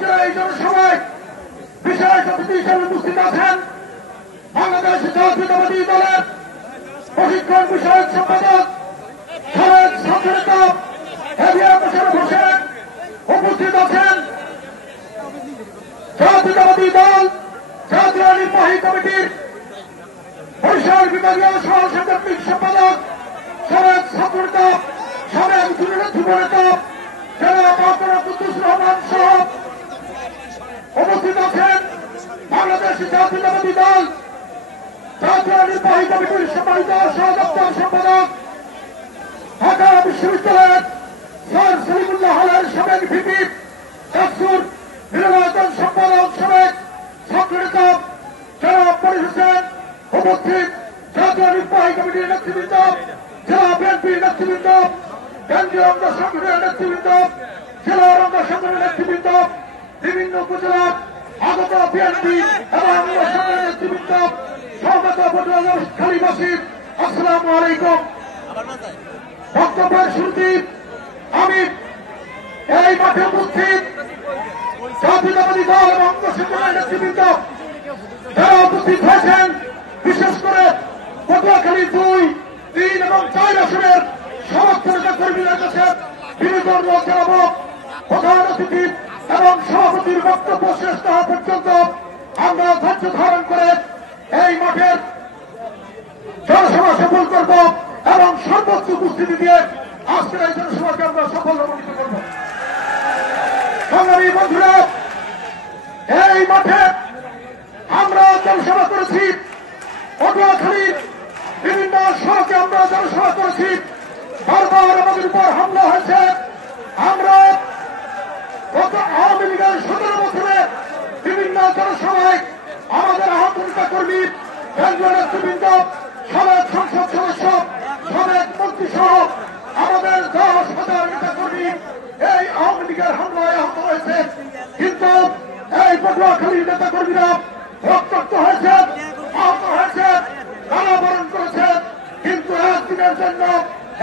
আজকের এই জনসভায় বিশেষ অতিথি হিসেবে উপস্থিত আছেন বাংলাদেশ জাতীয়তাবাদী দলের প্রশিক্ষণ বিষয়ক সম্পাদক খালেদ ছাত্রনেতা হেভিয়া মোশাররফ হোসেন, উপস্থিত আছেন জাতীয়তাবাদী দল জাতীয় নির্বাহী কমিটির বরিশাল বিভাগীয় সহ সাংগঠনিক সম্পাদক সাবেক ছাত্রনেতা সাবেক যুব নেতা জনাব মাওলানা কুদ্দুস রহমান সহ উপস্থিত আছেন বাংলাদেশ জাতীয়তাবাদী দল জাতীয় নির্বাহী কমিটির সম্মানিত সহদপ্তর সম্পাদক ঢাকা বিশ্ববিদ্যালয়ের স্যার সলিমুল্লাহ হলের সাবেক ভিপি ডাকসুর নির্বাচন সম্পাদক সাবেক ছাত্রনেতা জনাব মনির হোসেন, উপস্থিত জাতীয় নির্বাহী কমিটির নেতৃবৃন্দ, জেলা বিএনপির নেতৃবৃন্দ, কেন্দ্রীয় অঙ্গ সংগঠনের নেতৃবৃন্দ, জেলা অঙ্গ সংগঠনের নেতৃবৃন্দ, বিভিন্ন উপজেলার আগত বিএনপি এবং অঙ্গ সংগঠনের নেতৃবৃন্দ, স্বাগত পটুয়াখালীবাসী, আসসালামু আলাইকুম। বক্তব্যের শুরুতে আমি এই মাঠে উপস্থিত জাতীয়তাবাদী দল এবং অঙ্গ সংগঠনের নেতৃবৃন্দ যারা উপস্থিত হয়েছেন, বিশেষ করে পটুয়াখালী 2, 3 এবং 4 আসনের সমস্ত নেতা কর্মীদের কাছে বিনীত অনুরোধ জানাবো, প্রধান অতিথি এবং সভাপতির বক্তব্য শেষ হওয়া পর্যন্ত আমরা ধৈর্য ধারণ করে এই মাঠের জনসভা সফল করব এবং সর্বোচ্চ উপস্থিতি দিয়ে আজকের এই জনসভাকে আমরা সাফল্যমণ্ডিত করব। সংগ্রামী বন্ধুরা, এই মাঠে আমরা জনসভা করেছি, পটুয়াখালীর বিভিন্ন সড়কে আমরা জনসভা করেছি, বারবার আমাদের উপর হামলা হয়েছে। আমরা গত আওয়ামী লীগের 17 বছরে বিভিন্ন জনসভায় আমাদের আহত নেতা কর্মী, কেন্দ্রীয় নেতৃবৃন্দ, সাবেক সংসদ সদস্য, সাবেক মন্ত্রী সহ আমাদের 10,000 নেতা কর্মী এই আওয়ামী লীগের হামলায় আহত হয়েছে। কিন্তু এই পটুয়াখালীর নেতা কর্মীরা রক্তাক্ত হয়েছে, আহত হয়েছে, কারাবরণ করেছে। কিন্তু একদিনের জন্য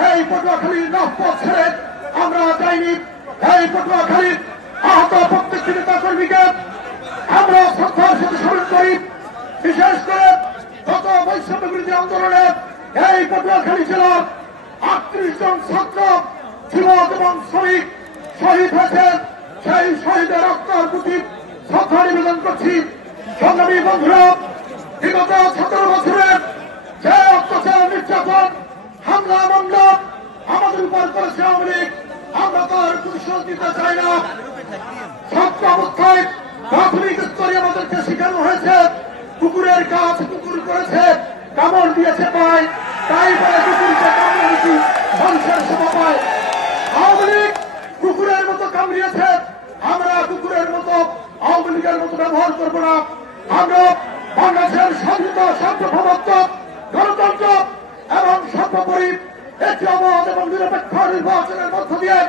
এই পটুয়াখালীর নফপথ ছেড়ে আমরা যাইনি। এই পটুয়াখালীর আহত প্রত্যেকটি নেতা কর্মীকে আমরা শ্রদ্ধার সাথে স্মরণ করি। বিশেষ করে গত বৈষম্য বিরোধী আন্দোলনে এই পটুয়াখালী জেলার 38 জন ছাত্র, যুবক এবং শ্রমিক শহীদ হয়েছে। সেই শহীদের রক্তের প্রতি শ্রদ্ধা নিবেদন করছি। সংগ্রামী বন্ধুরা, বিগত 17 বছরে যে অত্যাচার, নির্যাতন, হামলা মামলা আমাদের উপর করেছে আওয়ামী লীগ, আমরা তার প্রতিশোধ নিতে চাই না। ছাত্র অবস্থায় প্রাথমিক স্তরে আমাদেরকে শেখানো হয়েছে কুকুরের কাজ কুকুর করেছে, কামড় দিয়েছে পায়, তাই বলে কুকুরকে কামড় দিচ্ছি মানুষের সেবা পায়। আওয়ামী লীগ কুকুরের মতো কামড়িয়েছে, আমরা কুকুরের মতো আওয়ামী লীগের মতো ব্যবহার করব না। আমরা বাংলাদেশের স্বাধীনতা, সার্বভৌমত্ব, গণতন্ত্র এবং সর্বোপরি একটি অবাধ এবং নিরপেক্ষ নির্বাচনের মধ্য দিয়ে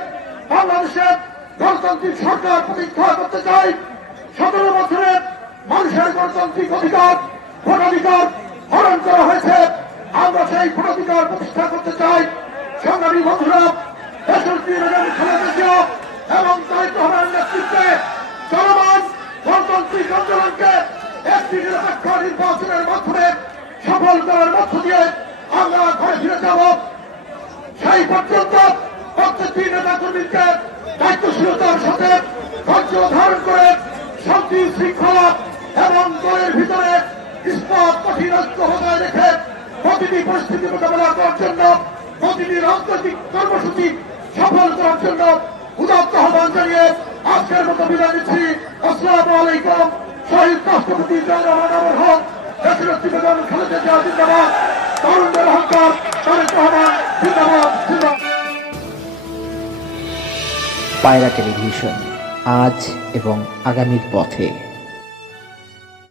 বাংলাদেশের গণতান্ত্রিক সরকার প্রতিষ্ঠা করতে চাই। 17 বছরে মানুষের গণতান্ত্রিক অধিকার, ভোটাধিকার হরণ করা হয়েছে, আমরা সেই ভোটাধিকার প্রতিষ্ঠা করতে চাই। সংগ্রামী বন্ধুরা, দেশনেত্রী বেগম খালেদা জিয়া এবং তারেক রহমানের নেতৃত্বে চলমান গণতান্ত্রিক আন্দোলনকে একটি নিরপেক্ষ নির্বাচনের মাধ্যমে সফল করার মধ্য দিয়ে আমরা ঘরে ফিরে যাব। সেই পর্যন্ত প্রত্যেকটি নেতা কর্মীকে দায়িত্বশীলতার সাথে ধৈর্য ধারণ করে শান্তি শৃঙ্খলা এবং দলের ভিতরে ইস্পাত কঠিন ঐক্য বজায় রেখে প্রতিটি পরিস্থিতি মোকাবেলা করার জন্য, প্রতিটি রাজনৈতিক কর্মসূচি সফল করার জন্য উদাত্ত আহ্বান জানিয়ে আজকের মতো বিদায় নিচ্ছি। আসসালামু আলাইকুম। শহীদ রাষ্ট্রপতি জিয়াউর রহমান হক, দেশনেত্রী বেগম খালেদা জিয়া জিন্দাবাদ, তরুণদের অহংকার তারেক রহমান জিন্দাবাদ, জিন্দাবাদ। পায়রা টেলিভিশন, আজ এবং আগামীর পথে।